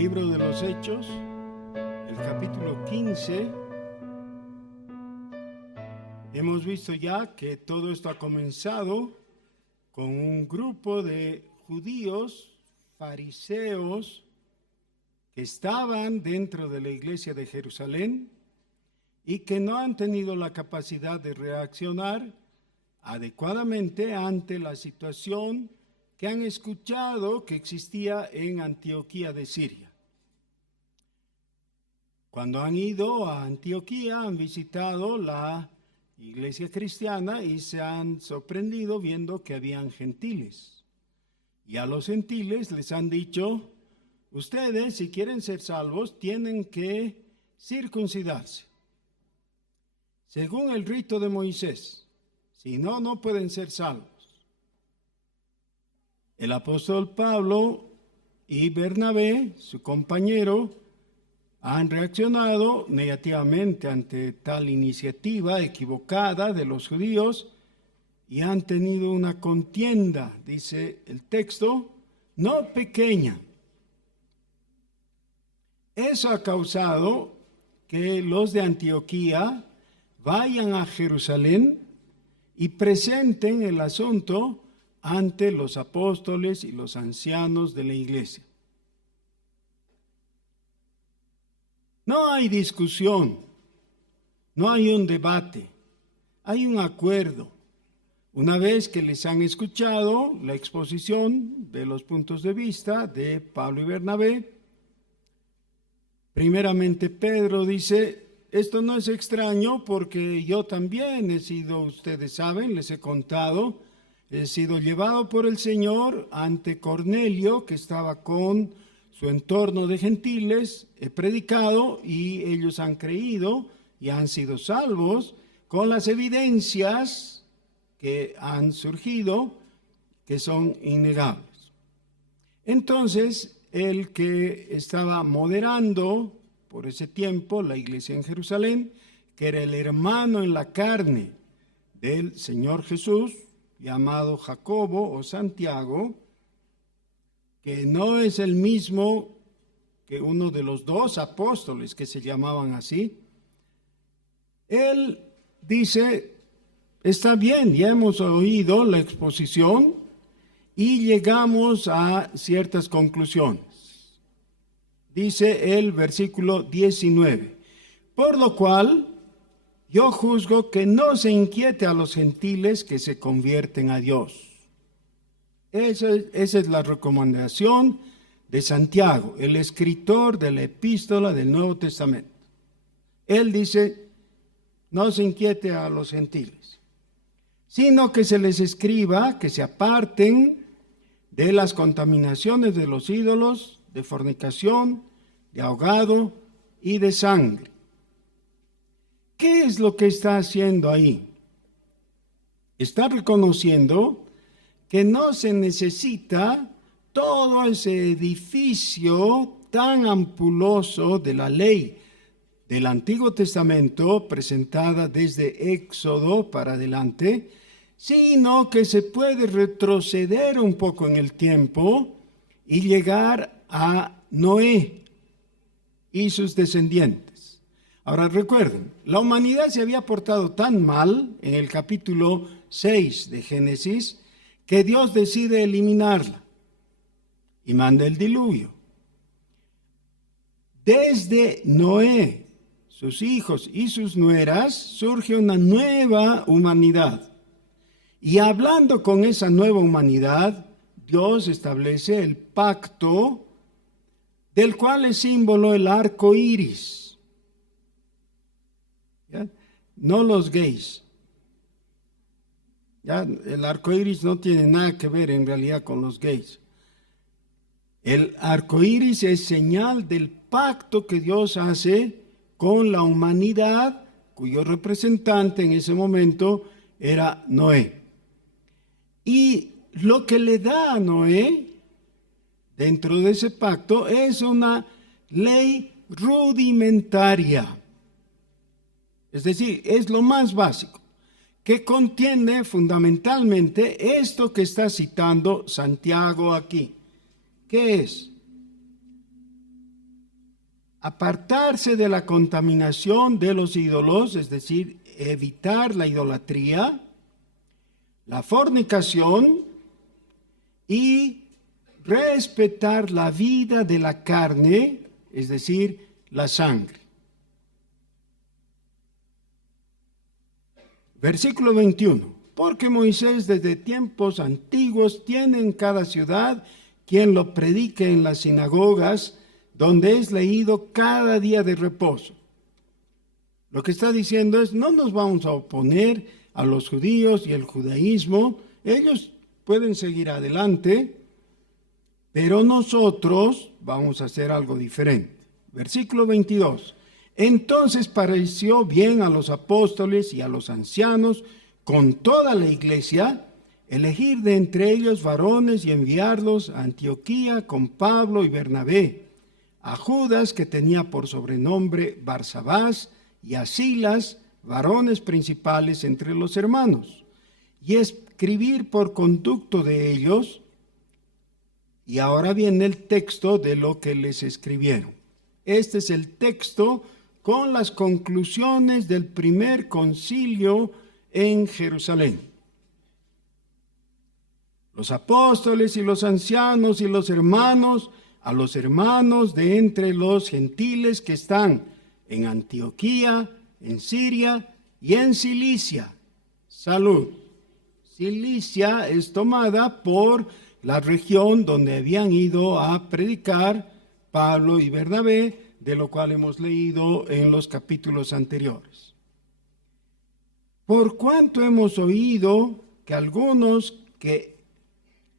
Libro de los Hechos, el capítulo 15. Hemos visto ya que todo esto ha comenzado con un grupo de judíos, fariseos, que estaban dentro de la iglesia de Jerusalén y que no han tenido la capacidad de reaccionar adecuadamente ante la situación que han escuchado que existía en Antioquía de Siria. Cuando han ido a Antioquía, han visitado la iglesia cristiana y se han sorprendido viendo que habían gentiles. Y a los gentiles les han dicho: ustedes, si quieren ser salvos, tienen que circuncidarse, según el rito de Moisés. Si no, no pueden ser salvos. El apóstol Pablo y Bernabé, su compañero, han reaccionado negativamente ante tal iniciativa equivocada de los judíos y han tenido una contienda, dice el texto, no pequeña. Eso ha causado que los de Antioquía vayan a Jerusalén y presenten el asunto ante los apóstoles y los ancianos de la iglesia. No hay discusión, no hay un debate, hay un acuerdo. Una vez que les han escuchado la exposición de los puntos de vista de Pablo y Bernabé, primeramente Pedro dice: esto no es extraño porque yo también he sido, ustedes saben, les he contado, he sido llevado por el Señor ante Cornelio, que estaba con su entorno de gentiles, he predicado y ellos han creído y han sido salvos con las evidencias que han surgido, que son innegables. Entonces, el que estaba moderando por ese tiempo la iglesia en Jerusalén, que era el hermano en la carne del Señor Jesús, llamado Jacobo o Santiago, que no es el mismo que uno de los dos apóstoles que se llamaban así, él dice: está bien, ya hemos oído la exposición y llegamos a ciertas conclusiones. Dice el versículo 19, por lo cual yo juzgo que no se inquiete a los gentiles que se convierten a Dios. Esa es la recomendación de Santiago, el escritor de la epístola del Nuevo Testamento. Él dice: no se inquiete a los gentiles, sino que se les escriba que se aparten de las contaminaciones de los ídolos, de fornicación, de ahogado y de sangre. ¿Qué es lo que está haciendo ahí? Está reconociendo que no se necesita todo ese edificio tan ampuloso de la ley del Antiguo Testamento, presentada desde Éxodo para adelante, sino que se puede retroceder un poco en el tiempo y llegar a Noé y sus descendientes. Ahora recuerden, la humanidad se había portado tan mal en el capítulo 6 de Génesis que Dios decide eliminarla y manda el diluvio. Desde Noé, sus hijos y sus nueras, surge una nueva humanidad. Y hablando con esa nueva humanidad, Dios establece el pacto del cual es símbolo el arco iris. ¿Ya? No los gays. ¿Ya? El arco iris no tiene nada que ver en realidad con los gays. El arco iris es señal del pacto que Dios hace con la humanidad, cuyo representante en ese momento era Noé. Y lo que le da a Noé, dentro de ese pacto, es una ley rudimentaria. Es decir, es lo más básico, que contiene fundamentalmente esto que está citando Santiago aquí. ¿Qué es? apartarse de la contaminación de los ídolos, es decir, evitar la idolatría, la fornicación y respetar la vida de la carne, es decir, la sangre. Versículo 21. Porque Moisés desde tiempos antiguos tiene en cada ciudad quien lo predique en las sinagogas, donde es leído cada día de reposo. Lo que está diciendo es, no nos vamos a oponer a los judíos y el judaísmo, ellos pueden seguir adelante, pero nosotros vamos a hacer algo diferente. Versículo 22. Entonces pareció bien a los apóstoles y a los ancianos, con toda la iglesia, elegir de entre ellos varones y enviarlos a Antioquía con Pablo y Bernabé, a Judas, que tenía por sobrenombre Barsabás, y a Silas, varones principales entre los hermanos, y escribir por conducto de ellos. Y ahora viene el texto de lo que les escribieron. Este es el texto con las conclusiones del primer concilio en Jerusalén. Los apóstoles y los ancianos y los hermanos, a los hermanos de entre los gentiles que están en Antioquía, en Siria y en Cilicia. Salud. Cilicia es tomada por la región donde habían ido a predicar Pablo y Bernabé, de lo cual hemos leído en los capítulos anteriores. Por cuanto hemos oído que algunos que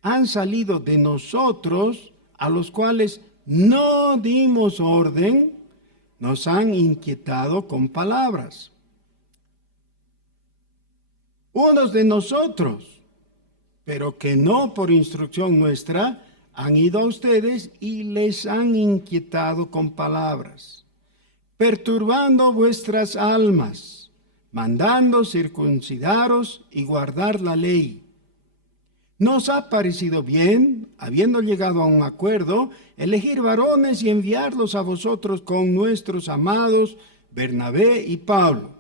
han salido de nosotros, a los cuales no dimos orden, nos han inquietado con palabras. Unos de nosotros, pero que no por instrucción nuestra, han ido a ustedes y les han inquietado con palabras, perturbando vuestras almas, mandando circuncidaros y guardar la ley. Nos ha parecido bien, habiendo llegado a un acuerdo, elegir varones y enviarlos a vosotros con nuestros amados Bernabé y Pablo,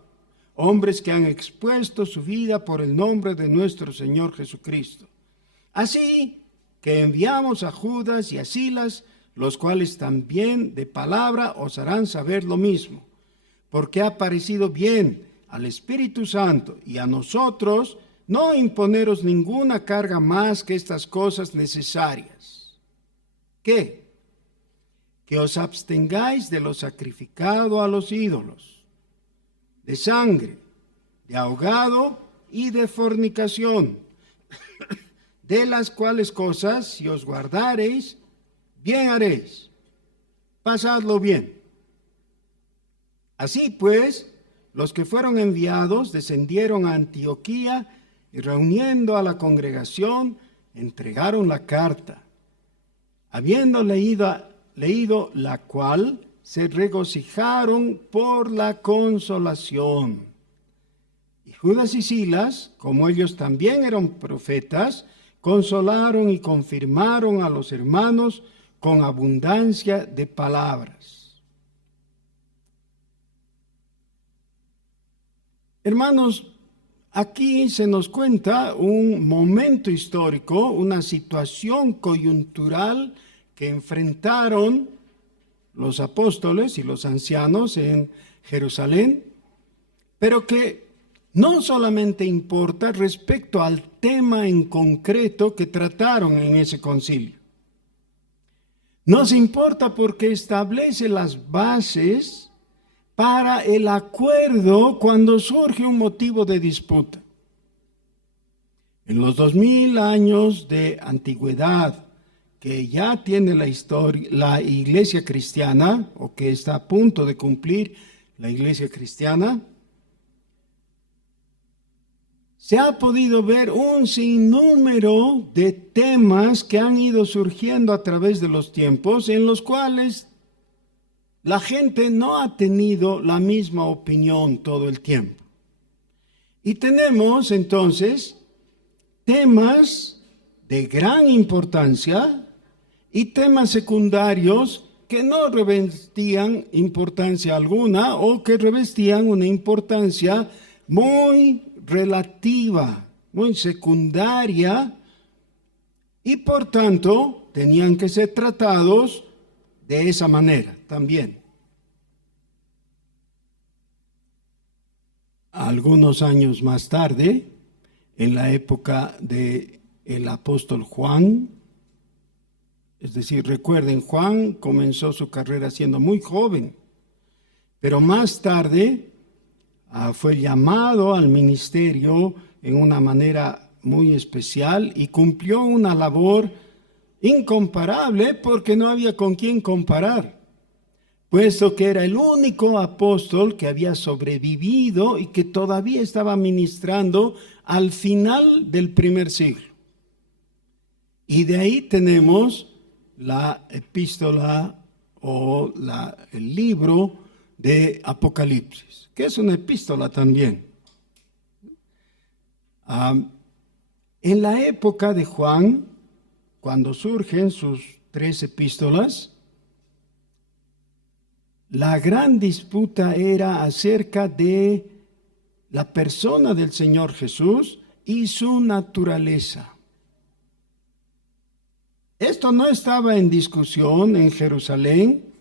hombres que han expuesto su vida por el nombre de nuestro Señor Jesucristo. Así que enviamos a Judas y a Silas, los cuales también de palabra os harán saber lo mismo, porque ha parecido bien al Espíritu Santo y a nosotros no imponeros ninguna carga más que estas cosas necesarias. ¿Qué? Que os abstengáis de lo sacrificado a los ídolos, de sangre, de ahogado y de fornicación, de las cuales cosas, si os guardareis, bien haréis. Pasadlo bien. Así pues, los que fueron enviados descendieron a Antioquía y reuniendo a la congregación, entregaron la carta. Habiendo leído la cual, se regocijaron por la consolación. Y Judas y Silas, como ellos también eran profetas, consolaron y confirmaron a los hermanos con abundancia de palabras. Hermanos, aquí se nos cuenta un momento histórico, una situación coyuntural que enfrentaron los apóstoles y los ancianos en Jerusalén, pero que no solamente importa respecto al tema en concreto que trataron en ese concilio. Nos importa porque establece las bases para el acuerdo cuando surge un motivo de disputa. En los 2000 años de antigüedad que ya tiene la iglesia cristiana, o que está a punto de cumplir la iglesia cristiana, se ha podido ver un sinnúmero de temas que han ido surgiendo a través de los tiempos, en los cuales la gente no ha tenido la misma opinión todo el tiempo. Y tenemos entonces temas de gran importancia y temas secundarios que no revestían importancia alguna o que revestían una importancia muy relativa, muy secundaria, y por tanto tenían que ser tratados de esa manera también. Algunos años más tarde, en la época del apóstol Juan, es decir, recuerden, Juan comenzó su carrera siendo muy joven, pero más tarde fue llamado al ministerio en una manera muy especial y cumplió una labor incomparable porque no había con quién comparar, puesto que era el único apóstol que había sobrevivido y que todavía estaba ministrando al final del primer siglo. Y de ahí tenemos la epístola o el libro de Apocalipsis, que es una epístola también. En la época de Juan, cuando surgen sus 3 epístolas, la gran disputa era acerca de la persona del Señor Jesús y su naturaleza. Esto no estaba en discusión en Jerusalén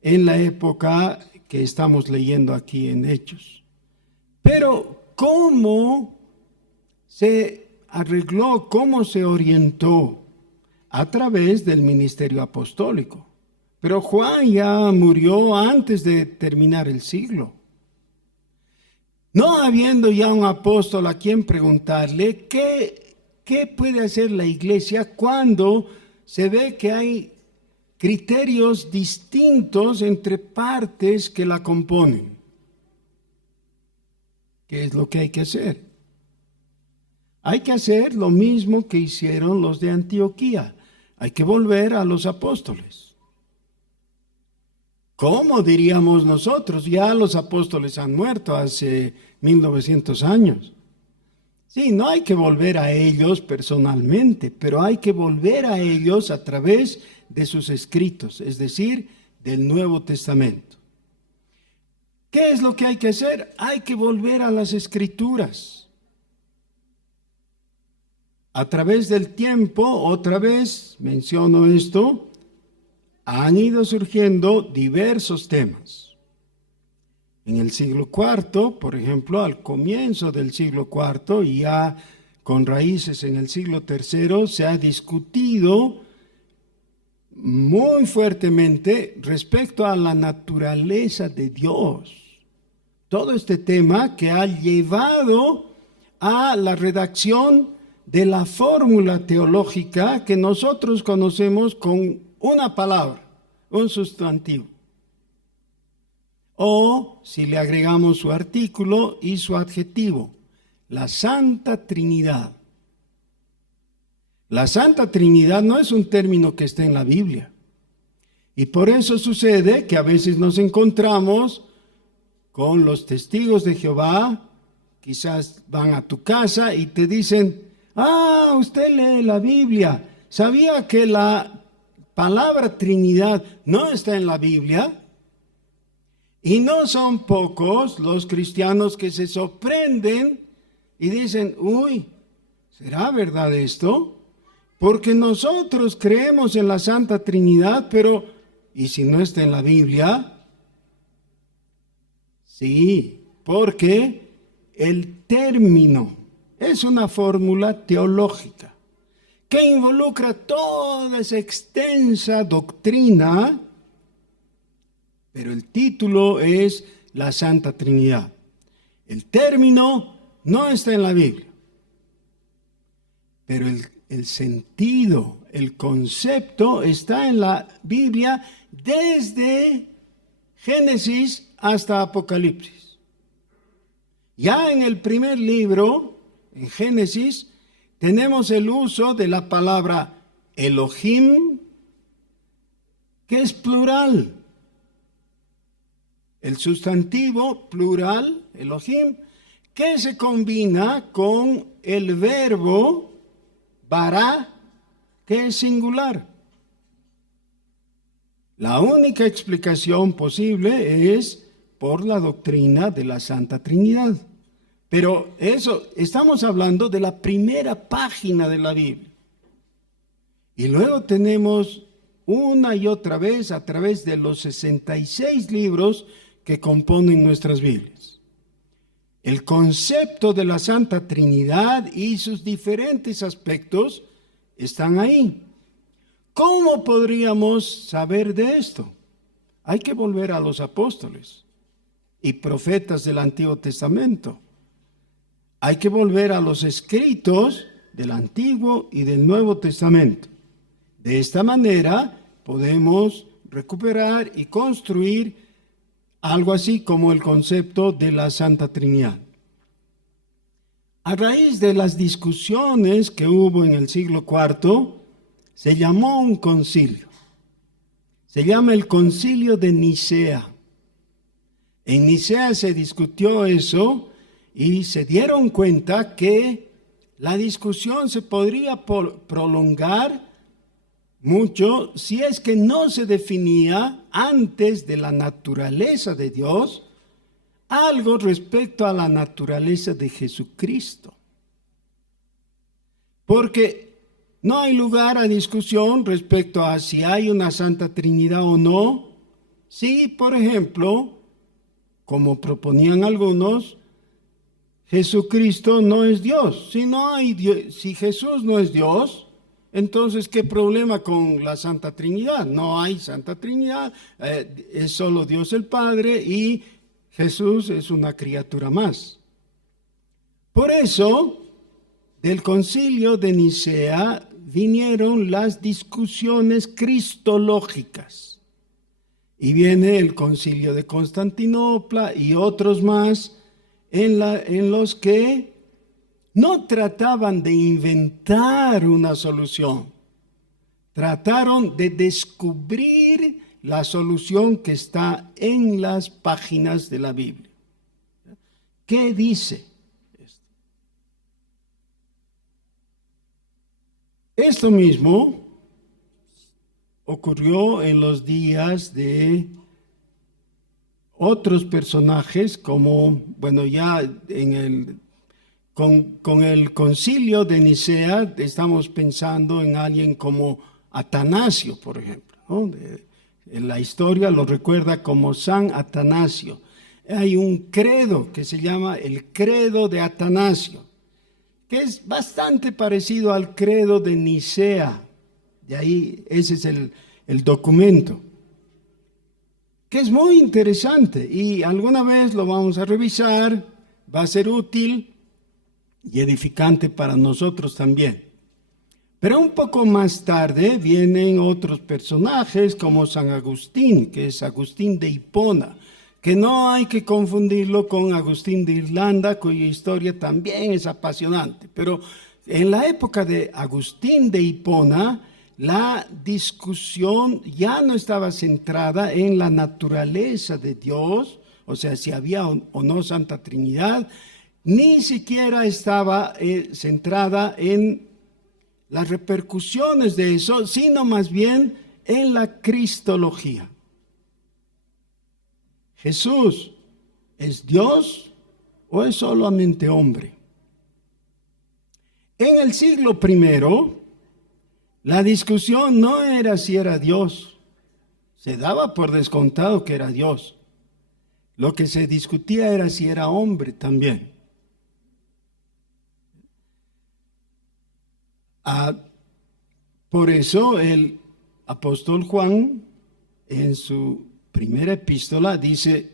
en la época que estamos leyendo aquí en Hechos. Pero ¿cómo se arregló, cómo se orientó? A través del ministerio apostólico. Pero Juan ya murió antes de terminar el siglo. No habiendo ya un apóstol a quien preguntarle qué puede hacer la iglesia cuando se ve que hay criterios distintos entre partes que la componen. ¿Qué es lo que hay que hacer? Hay que hacer lo mismo que hicieron los de Antioquía. Hay que volver a los apóstoles. ¿Cómo diríamos nosotros? Ya los apóstoles han muerto hace 1900 años. Sí, no hay que volver a ellos personalmente, pero hay que volver a ellos a través de sus escritos, es decir, del Nuevo Testamento. ¿Qué es lo que hay que hacer? Hay que volver a las Escrituras. A través del tiempo, otra vez menciono esto, han ido surgiendo diversos temas. En el siglo IV, por ejemplo, al comienzo del siglo IV y ya con raíces en el siglo III, se ha discutido muy fuertemente respecto a la naturaleza de Dios. Todo este tema que ha llevado a la redacción de la fórmula teológica que nosotros conocemos con una palabra, un sustantivo. O si le agregamos su artículo y su adjetivo, la Santa Trinidad. La Santa Trinidad no es un término que esté en la Biblia. Y por eso sucede que a veces nos encontramos con los testigos de Jehová, quizás van a tu casa y te dicen, usted lee la Biblia, ¿sabía que la palabra Trinidad no está en la Biblia? Y no son pocos los cristianos que se sorprenden y dicen, ¿será verdad esto? Porque nosotros creemos en la Santa Trinidad, pero ¿y si no está en la Biblia? Sí, porque el término es una fórmula teológica que involucra toda esa extensa doctrina, pero el título es la Santa Trinidad. El término no está en la Biblia, pero el sentido, el concepto está en la Biblia desde Génesis hasta Apocalipsis. Ya en el primer libro, en Génesis, tenemos el uso de la palabra Elohim, que es plural. El sustantivo plural, Elohim, que se combina con el verbo bara, que es singular. La única explicación posible es por la doctrina de la Santa Trinidad. Pero eso, estamos hablando de la primera página de la Biblia. Y luego tenemos una y otra vez a través de los 66 libros que componen nuestras Biblias. El concepto de la Santa Trinidad y sus diferentes aspectos están ahí. ¿Cómo podríamos saber de esto? Hay que volver a los apóstoles y profetas del Antiguo Testamento. Hay que volver a los escritos del Antiguo y del Nuevo Testamento. De esta manera podemos recuperar y construir algo así como el concepto de la Santa Trinidad. A raíz de las discusiones que hubo en el siglo IV, se llamó un concilio. Se llama el Concilio de Nicea. En Nicea se discutió eso y se dieron cuenta que la discusión se podría prolongar mucho si es que no se definía antes de la naturaleza de Dios algo respecto a la naturaleza de Jesucristo. Porque no hay lugar a discusión respecto a si hay una Santa Trinidad o no. Si, por ejemplo, como proponían algunos, Jesucristo no es Dios. Si Jesús no es Dios, entonces, ¿qué problema con la Santa Trinidad? No hay Santa Trinidad, es solo Dios el Padre y Jesús es una criatura más. Por eso, del Concilio de Nicea vinieron las discusiones cristológicas. Y viene el Concilio de Constantinopla y otros más en los que no trataban de inventar una solución, trataron de descubrir la solución que está en las páginas de la Biblia. ¿Qué dice esto? Esto mismo ocurrió en los días de otros personajes como, bueno, ya con el concilio de Nicea estamos pensando en alguien como Atanasio, por ejemplo, ¿no? En la historia lo recuerda como San Atanasio. Hay un credo que se llama el credo de Atanasio, que es bastante parecido al credo de Nicea. De ahí, ese es el documento, que es muy interesante y alguna vez lo vamos a revisar, va a ser útil y edificante para nosotros también. Pero un poco más tarde vienen otros personajes como San Agustín, que es Agustín de Hipona, que no hay que confundirlo con Agustín de Irlanda, cuya historia también es apasionante. Pero en la época de Agustín de Hipona, la discusión ya no estaba centrada en la naturaleza de Dios, o sea, si había o no Santa Trinidad, ni siquiera estaba centrada en las repercusiones de eso, sino más bien en la cristología. ¿Jesús es Dios o es solamente hombre? En el siglo I, la discusión no era si era Dios, se daba por descontado que era Dios. Lo que se discutía era si era hombre también. Por eso el apóstol Juan en su primera epístola dice: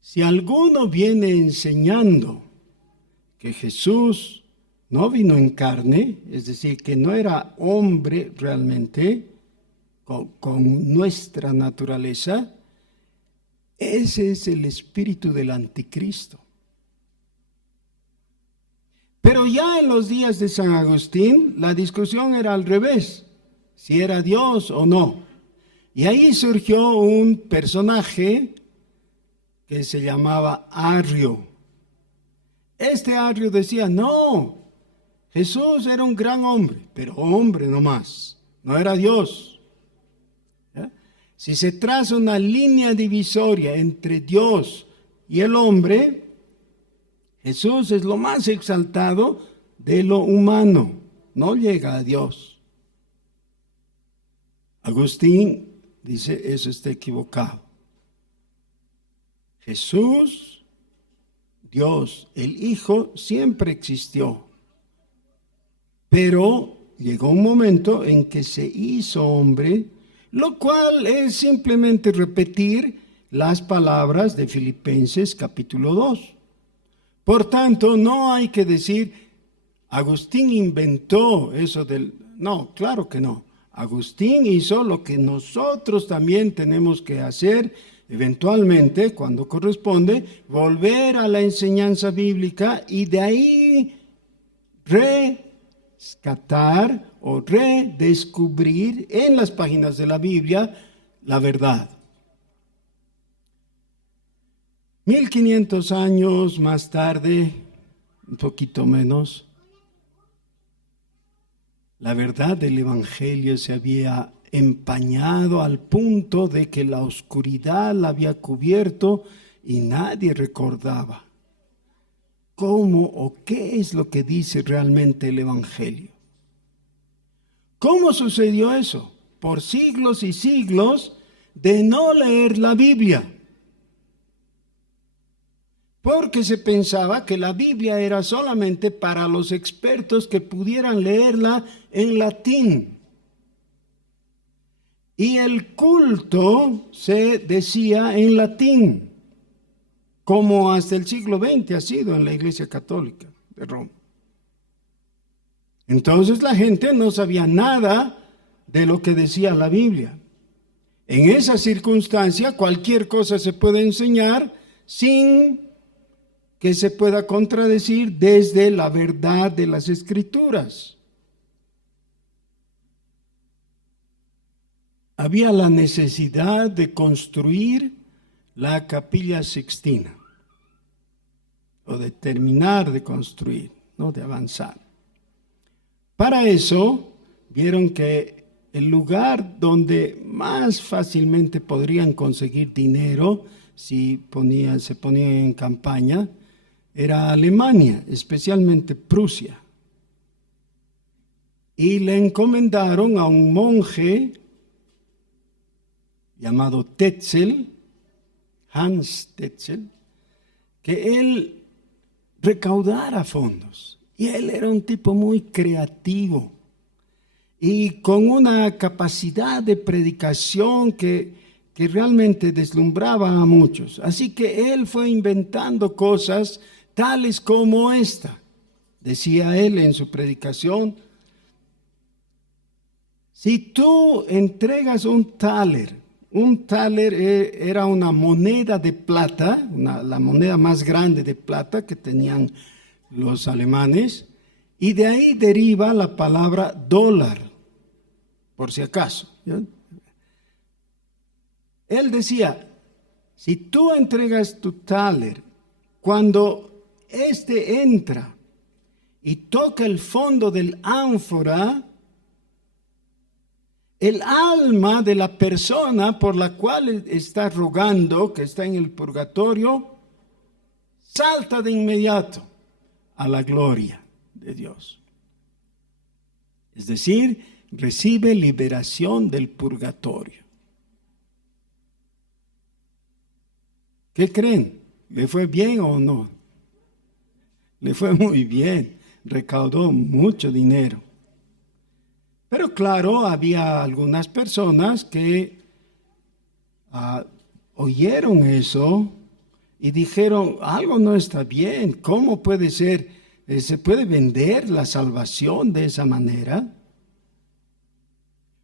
si alguno viene enseñando que Jesús no vino en carne, es decir, que no era hombre realmente, con nuestra naturaleza, ese es el espíritu del anticristo. Pero ya en los días de San Agustín, la discusión era al revés, si era Dios o no. Y ahí surgió un personaje que se llamaba Arrio. Este Arrio decía: no, Jesús era un gran hombre, pero hombre nomás, no era Dios. Si se traza una línea divisoria entre Dios y el hombre, Jesús es lo más exaltado de lo humano, no llega a Dios. Agustín dice, eso está equivocado. Jesús, Dios, el Hijo, siempre existió. Pero llegó un momento en que se hizo hombre, lo cual es simplemente repetir las palabras de Filipenses capítulo 2. Por tanto, no hay que decir, Agustín inventó eso del... No, claro que no. Agustín hizo lo que nosotros también tenemos que hacer eventualmente, cuando corresponde, volver a la enseñanza bíblica y de ahí rescatar o redescubrir en las páginas de la Biblia la verdad. 1500 años más tarde, un poquito menos, la verdad del Evangelio se había empañado al punto de que la oscuridad la había cubierto y nadie recordaba cómo o qué es lo que dice realmente el Evangelio. ¿Cómo sucedió eso? Por siglos y siglos de no leer la Biblia. Porque se pensaba que la Biblia era solamente para los expertos que pudieran leerla en latín. Y el culto se decía en latín, como hasta el siglo XX ha sido en la Iglesia Católica de Roma. Entonces la gente no sabía nada de lo que decía la Biblia. En esa circunstancia, cualquier cosa se puede enseñar sin que se pueda contradecir desde la verdad de las Escrituras. Había la necesidad de construir la Capilla Sixtina, o de terminar de construir, no de avanzar. Para eso, vieron que el lugar donde más fácilmente podrían conseguir dinero si se ponían en campaña era Alemania, especialmente Prusia. Y le encomendaron a un monje llamado Tetzel, Hans Tetzel, que él recaudara fondos. Y él era un tipo muy creativo y con una capacidad de predicación que realmente deslumbraba a muchos. Así que él fue inventando cosas tales como esta. Decía él en su predicación, si tú entregas un taler era una moneda de plata, la moneda más grande de plata que tenían los alemanes, y de ahí deriva la palabra dólar, por si acaso. ¿Ya? Él decía, si tú entregas tu taler, cuando éste entra y toca el fondo del ánfora, el alma de la persona por la cual está rogando, que está en el purgatorio, salta de inmediato a la gloria de Dios. Es decir, recibe liberación del purgatorio. ¿Qué creen? ¿Le fue bien o no? Le fue muy bien, recaudó mucho dinero. Pero claro, había algunas personas que oyeron eso y dijeron, algo no está bien, ¿cómo puede ser? ¿Se puede vender la salvación de esa manera?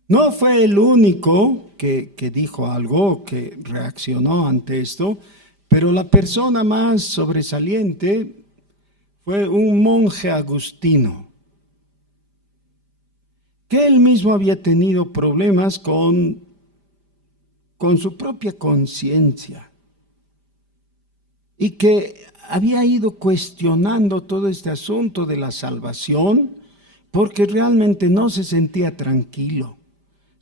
No fue el único que dijo algo, que reaccionó ante esto, pero la persona más sobresaliente fue un monje agustino, que él mismo había tenido problemas con su propia conciencia y que había ido cuestionando todo este asunto de la salvación porque realmente no se sentía tranquilo.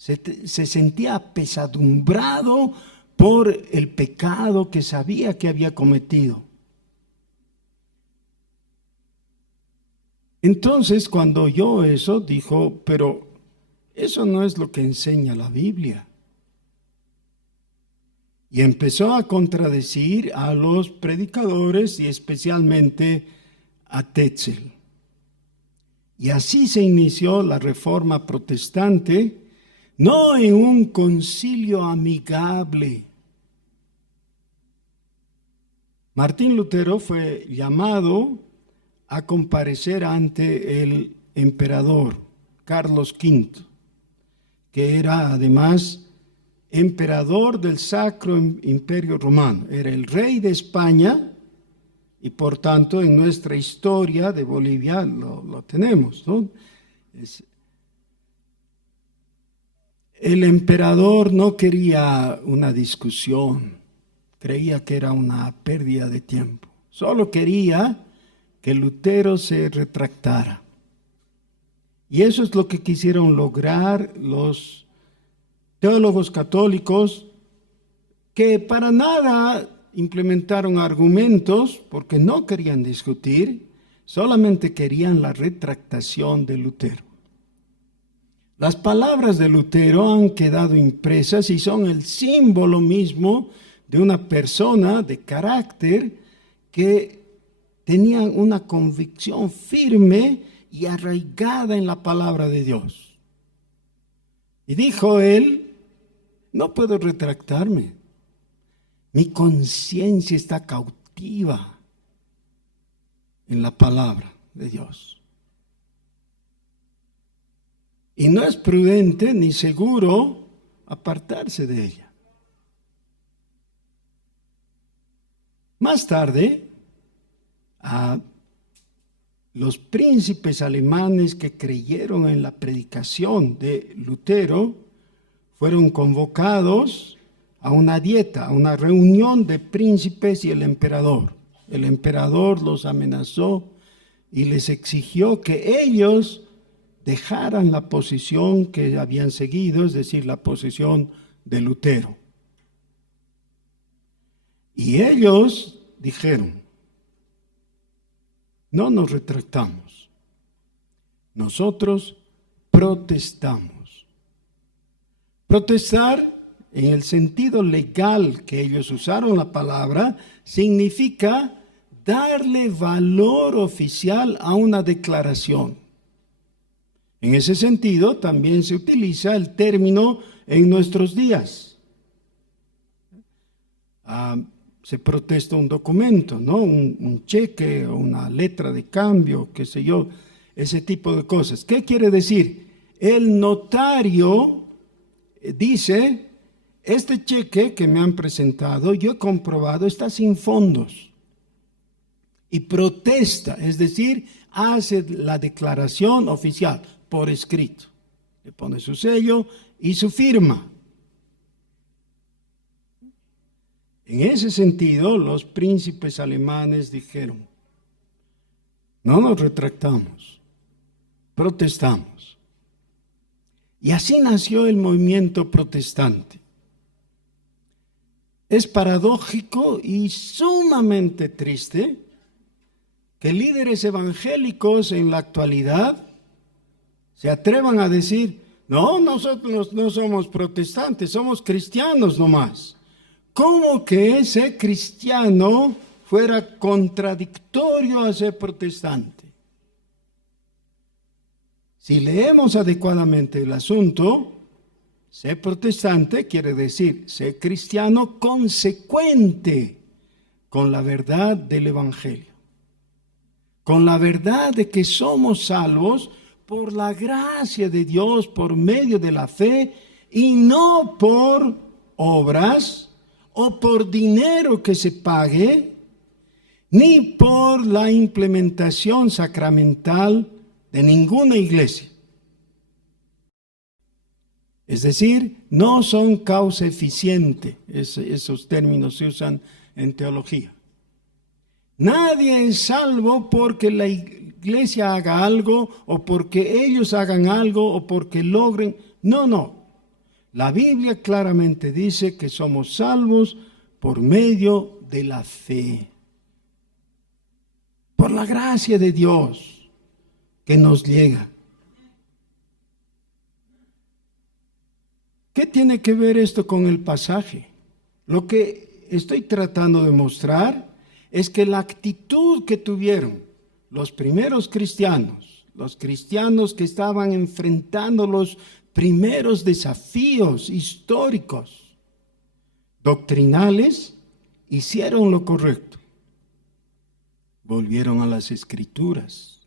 Se sentía apesadumbrado por el pecado que sabía que había cometido. Entonces, cuando oyó eso, dijo, pero eso no es lo que enseña la Biblia. Y empezó a contradecir a los predicadores y especialmente a Tetzel. Y así se inició la Reforma Protestante, no en un concilio amigable. Martín Lutero fue llamado a comparecer ante el emperador Carlos V, que era además emperador del Sacro Imperio Romano. Era el rey de España y por tanto en nuestra historia de Bolivia lo tenemos, ¿no? El emperador no quería una discusión, creía que era una pérdida de tiempo. Solo quería que Lutero se retractara. Y eso es lo que quisieron lograr los teólogos católicos, que para nada implementaron argumentos porque no querían discutir, solamente querían la retractación de Lutero. Las palabras de Lutero han quedado impresas y son el símbolo mismo de una persona de carácter que tenía una convicción firme y arraigada en la palabra de Dios. Y dijo él, no puedo retractarme. Mi conciencia está cautiva en la palabra de Dios. Y no es prudente ni seguro apartarse de ella. Más tarde, los príncipes alemanes que creyeron en la predicación de Lutero fueron convocados a una dieta, a una reunión de príncipes y el emperador. El emperador los amenazó y les exigió que ellos dejaran la posición que habían seguido, es decir, la posición de Lutero. Y ellos dijeron, no nos retractamos, nosotros protestamos. Protestar, en el sentido legal que ellos usaron la palabra, significa darle valor oficial a una declaración. En ese sentido, también se utiliza el término en nuestros días. Se protesta un documento, ¿no? Un cheque o una letra de cambio, qué sé yo, ese tipo de cosas. ¿Qué quiere decir? El notario dice, este cheque que me han presentado, yo he comprobado, está sin fondos. Y protesta, es decir, hace la declaración oficial por escrito. Le pone su sello y su firma. En ese sentido, los príncipes alemanes dijeron, no nos retractamos, protestamos. Y así nació el movimiento protestante. Es paradójico y sumamente triste que líderes evangélicos en la actualidad se atrevan a decir, no, nosotros no somos protestantes, somos cristianos nomás. ¿Cómo que ser cristiano fuera contradictorio a ser protestante? Si leemos adecuadamente el asunto, ser protestante quiere decir ser cristiano consecuente con la verdad del Evangelio, con la verdad de que somos salvos por la gracia de Dios, por medio de la fe, y no por obras o por dinero que se pague, ni por la implementación sacramental de ninguna iglesia. Es decir, no son causa eficiente, esos términos se usan en teología. Nadie es salvo porque la iglesia haga algo, o porque ellos hagan algo, o porque logren. No. La Biblia claramente dice que somos salvos por medio de la fe, por la gracia de Dios que nos llega. ¿Qué tiene que ver esto con el pasaje? Lo que estoy tratando de mostrar es que la actitud que tuvieron los primeros cristianos, los cristianos que estaban enfrentando los primeros desafíos históricos, doctrinales, hicieron lo correcto. Volvieron a las Escrituras.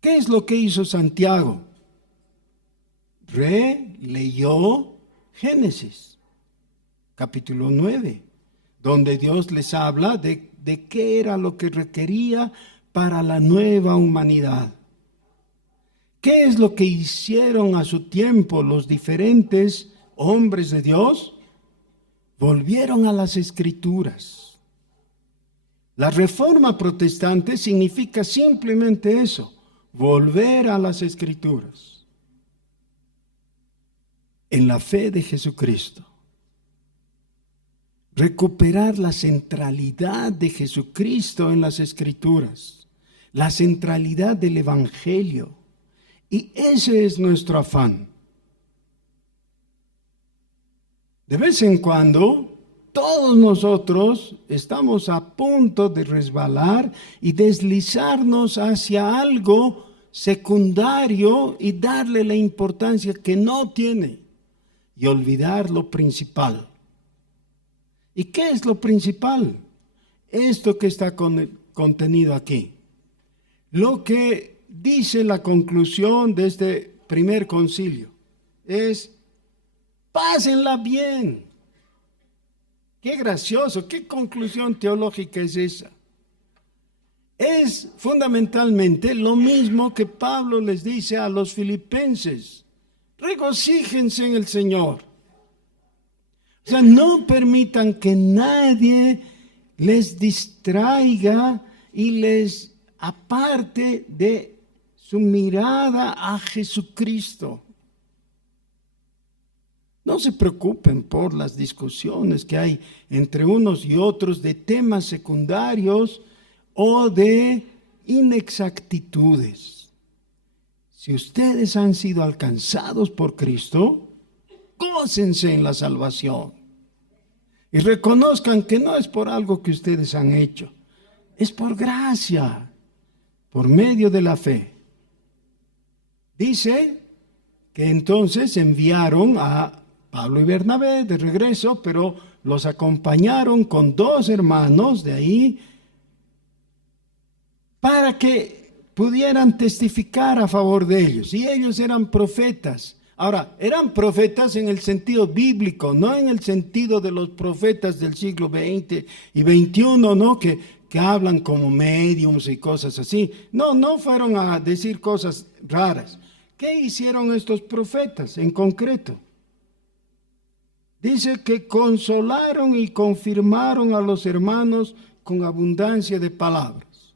¿Qué es lo que hizo Santiago? Leyó Génesis, capítulo 9, donde Dios les habla de qué era lo que requería para la nueva humanidad. ¿Qué es lo que hicieron a su tiempo los diferentes hombres de Dios? Volvieron a las Escrituras. La Reforma Protestante significa simplemente eso, volver a las Escrituras. En la fe de Jesucristo. Recuperar la centralidad de Jesucristo en las Escrituras, la centralidad del Evangelio. Y ese es nuestro afán. De vez en cuando, todos nosotros estamos a punto de resbalar y deslizarnos hacia algo secundario y darle la importancia que no tiene y olvidar lo principal. ¿Y qué es lo principal? Esto que está contenido aquí. Lo que dice la conclusión de este primer concilio es: pásenla bien. Qué gracioso, qué conclusión teológica es esa. Es fundamentalmente lo mismo que Pablo les dice a los filipenses: regocíjense en el Señor. O sea, no permitan que nadie les distraiga y les aparte de su mirada a Jesucristo. No se preocupen por las discusiones que hay entre unos y otros de temas secundarios o de inexactitudes. Si ustedes han sido alcanzados por Cristo, gócense en la salvación y reconozcan que no es por algo que ustedes han hecho, es por gracia, por medio de la fe. Dice que entonces enviaron a Pablo y Bernabé de regreso, pero los acompañaron con 2 hermanos de ahí para que pudieran testificar a favor de ellos. Y ellos eran profetas. Ahora, eran profetas en el sentido bíblico, no en el sentido de los profetas del siglo XX y XXI, ¿no? Que hablan como médiums y cosas así. No fueron a decir cosas raras. ¿Qué hicieron estos profetas en concreto? Dice que consolaron y confirmaron a los hermanos con abundancia de palabras.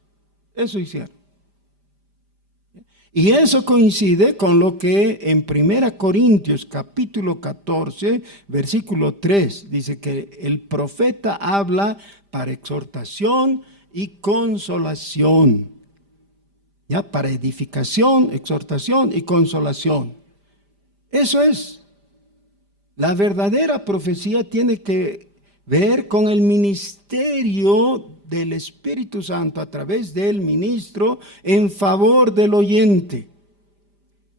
Eso hicieron. Y eso coincide con lo que en 1 Corintios capítulo 14, versículo 3, dice que el profeta habla para exhortación y consolación. Ya, para edificación, exhortación y consolación. Eso es. La verdadera profecía tiene que ver con el ministerio del Espíritu Santo a través del ministro en favor del oyente.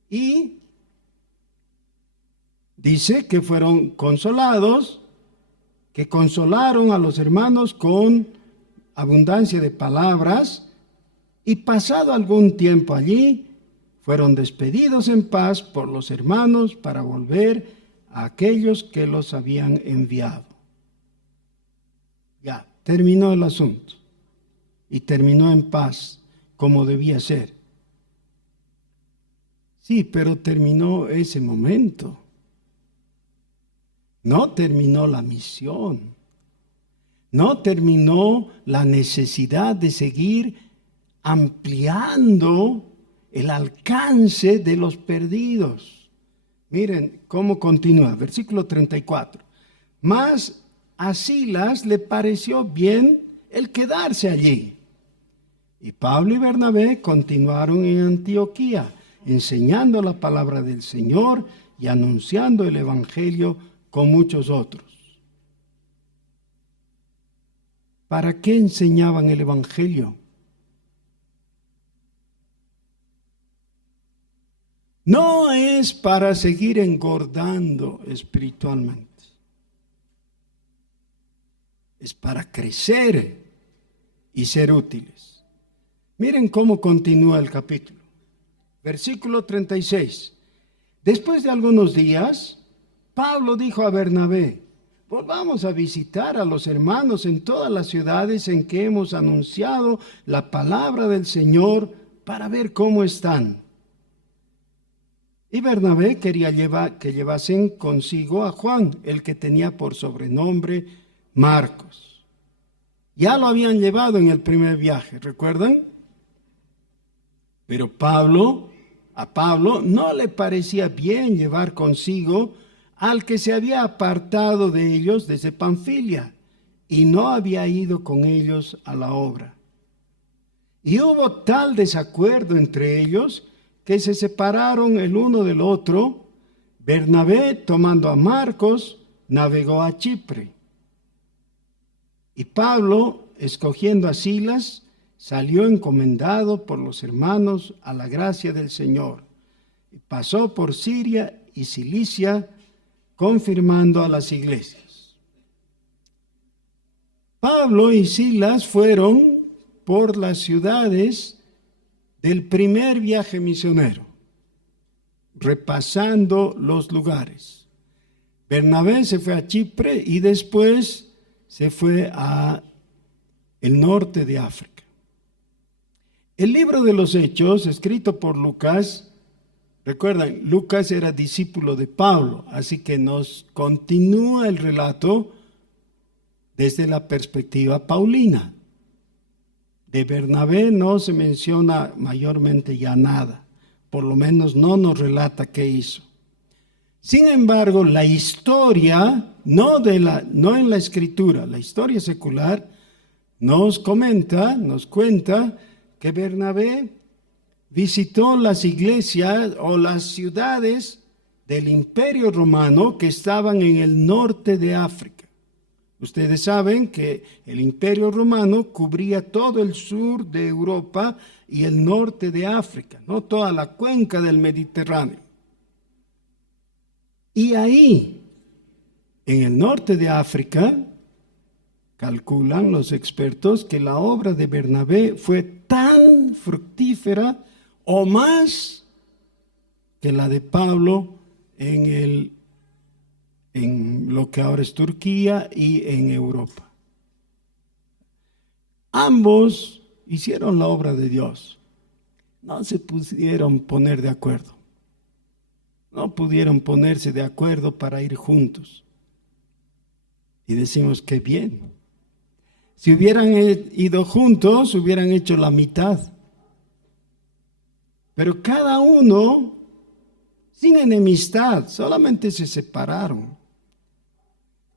Y dice que fueron consolados, que consolaron a los hermanos con abundancia de palabras, y pasado algún tiempo allí, fueron despedidos en paz por los hermanos para volver a aquellos que los habían enviado. Ya, terminó el asunto y terminó en paz como debía ser. Sí, pero terminó ese momento. No terminó la misión. No terminó la necesidad de seguir ampliando el alcance de los perdidos. Miren cómo continúa, versículo 34. Mas a Silas le pareció bien el quedarse allí. Y Pablo y Bernabé continuaron en Antioquía, enseñando la palabra del Señor y anunciando el evangelio con muchos otros. ¿Para qué enseñaban el evangelio? No es para seguir engordando espiritualmente. Es para crecer y ser útiles. Miren cómo continúa el capítulo. Versículo 36. Después de algunos días, Pablo dijo a Bernabé: volvamos a visitar a los hermanos en todas las ciudades en que hemos anunciado la palabra del Señor para ver cómo están. Y Bernabé quería que llevasen consigo a Juan, el que tenía por sobrenombre Marcos. Ya lo habían llevado en el primer viaje, ¿recuerdan? Pero a Pablo no le parecía bien llevar consigo al que se había apartado de ellos desde Panfilia y no había ido con ellos a la obra. Y hubo tal desacuerdo entre ellos que se separaron el uno del otro. Bernabé, tomando a Marcos, navegó a Chipre. Y Pablo, escogiendo a Silas, salió encomendado por los hermanos a la gracia del Señor. Y pasó por Siria y Cilicia, confirmando a las iglesias. Pablo y Silas fueron por las ciudades del primer viaje misionero, repasando los lugares. Bernabé se fue a Chipre y después se fue a el norte de África. El libro de los Hechos, escrito por Lucas, recuerdan, Lucas era discípulo de Pablo, así que nos continúa el relato desde la perspectiva paulina. De Bernabé no se menciona mayormente ya nada, por lo menos no nos relata qué hizo. Sin embargo, la historia, no en la escritura, la historia secular nos cuenta que Bernabé visitó las iglesias o las ciudades del Imperio Romano que estaban en el norte de África. Ustedes saben que el Imperio Romano cubría todo el sur de Europa y el norte de África, ¿no? Toda la cuenca del Mediterráneo. Y ahí, en el norte de África, calculan los expertos que la obra de Bernabé fue tan fructífera o más que la de Pablo en lo que ahora es Turquía y en Europa. Ambos hicieron la obra de Dios. No se pudieron poner de acuerdo. No pudieron ponerse de acuerdo para ir juntos. Y decimos, qué bien. Si hubieran ido juntos, hubieran hecho la mitad. Pero cada uno, sin enemistad, solamente se separaron.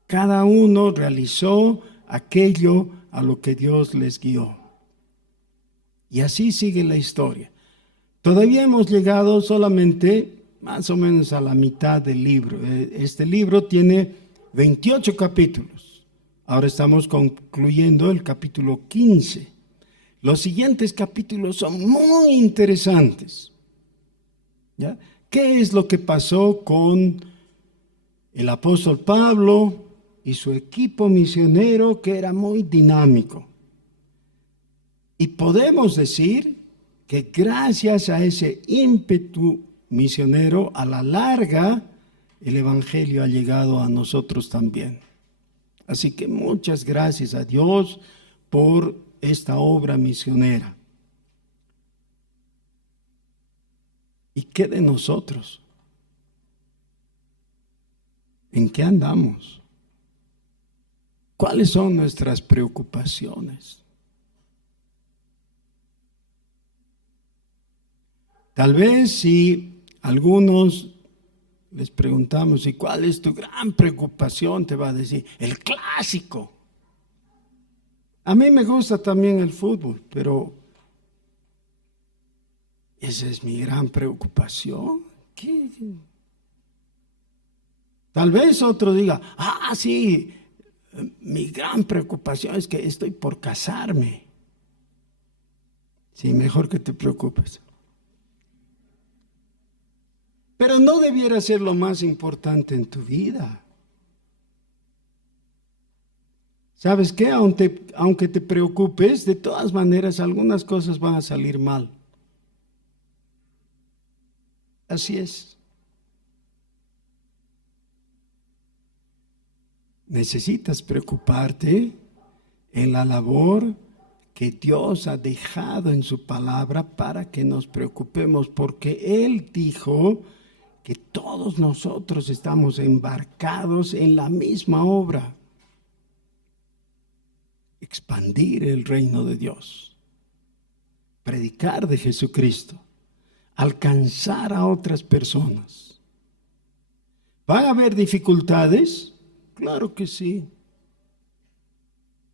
Cada uno realizó aquello a lo que Dios les guió. Y así sigue la historia. Todavía hemos llegado solamente más o menos a la mitad del libro. Este libro tiene 28 capítulos. Ahora estamos concluyendo el capítulo 15. Los siguientes capítulos son muy interesantes. ¿Ya? ¿Qué es lo que pasó con el apóstol Pablo y su equipo misionero, que era muy dinámico? Y podemos decir que gracias a ese ímpetu misionero, a la larga, el evangelio ha llegado a nosotros también. Así que muchas gracias a Dios por esta obra misionera. ¿Y qué de nosotros? ¿En qué andamos? ¿Cuáles son nuestras preocupaciones? Tal vez si algunos les preguntamos, ¿y cuál es tu gran preocupación? Te va a decir, el clásico. A mí me gusta también el fútbol, pero esa es mi gran preocupación. ¿Qué? Tal vez otro diga, sí, mi gran preocupación es que estoy por casarme. Sí, mejor que te preocupes. Pero no debiera ser lo más importante en tu vida. ¿Sabes qué? Aunque te preocupes, de todas maneras algunas cosas van a salir mal. Así es. Necesitas preocuparte en la labor que Dios ha dejado en su palabra para que nos preocupemos, porque Él dijo que todos nosotros estamos embarcados en la misma obra: expandir el reino de Dios, predicar de Jesucristo, alcanzar a otras personas. ¿Va a haber dificultades? Claro que sí,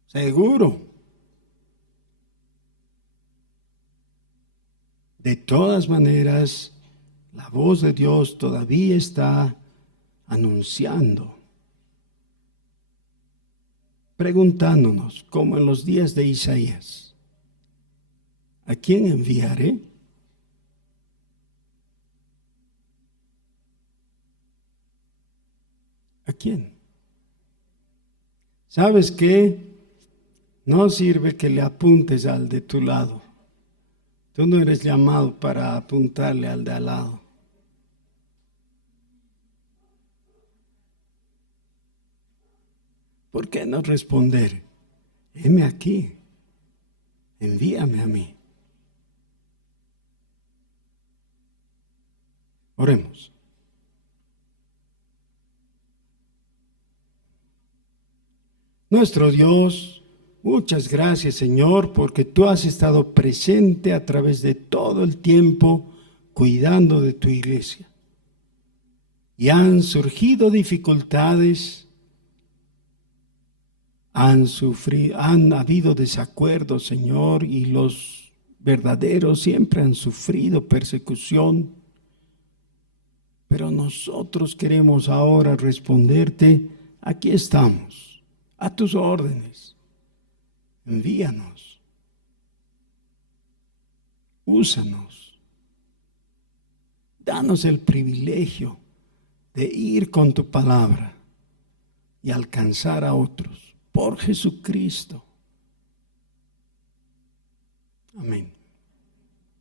seguro. De todas maneras, la voz de Dios todavía está anunciando, preguntándonos, como en los días de Isaías, ¿a quién enviaré? ¿A quién? ¿Sabes qué? No sirve que le apuntes al de tu lado. Tú no eres llamado para apuntarle al de al lado. ¿Por qué no responder? Heme aquí, envíame a mí. Oremos. Nuestro Dios, muchas gracias, Señor, porque tú has estado presente a través de todo el tiempo cuidando de tu iglesia. Y han surgido dificultades, han habido desacuerdos, Señor, y los verdaderos siempre han sufrido persecución. Pero nosotros queremos ahora responderte: aquí estamos, a tus órdenes. Envíanos, úsanos, danos el privilegio de ir con tu palabra y alcanzar a otros por Jesucristo. Amén.